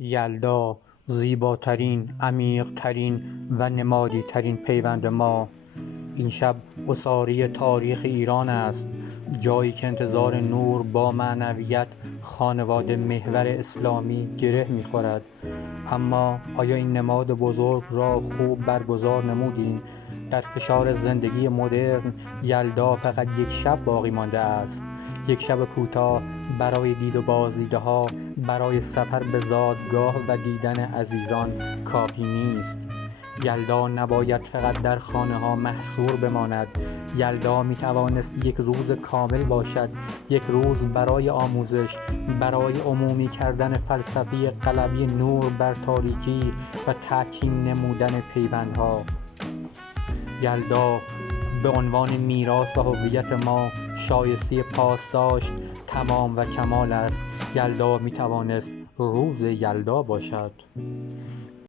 یلدا زیباترین، عمیق‌ترین و نمادی‌ترین پیوند ما. این شب عصاری تاریخ ایران است، جایی که انتظار نور با معنویت، خانواده محور اسلامی گره می‌خورد. اما آیا این نماد بزرگ را خوب برگزار نمودیم؟ در فشار زندگی مدرن، یلدا فقط یک شب باقی مانده است. یک شب کوتاه برای دید و بازدیده‌ها، برای سفر به زادگاه و دیدن عزیزان کافی نیست. یلدا نباید فقط در خانه‌ها محصور بماند. یلدا می‌توانست یک روز کامل باشد، یک روز برای آموزش، برای عمومی کردن فلسفه غلبی نور بر تاریکی و تحکیم نمودن پیوندها. یلدا به عنوان میراث و هویت ما شایسته پاسداشت تمام و کمال است. یلدا می‌توانست روز یلدا باشد.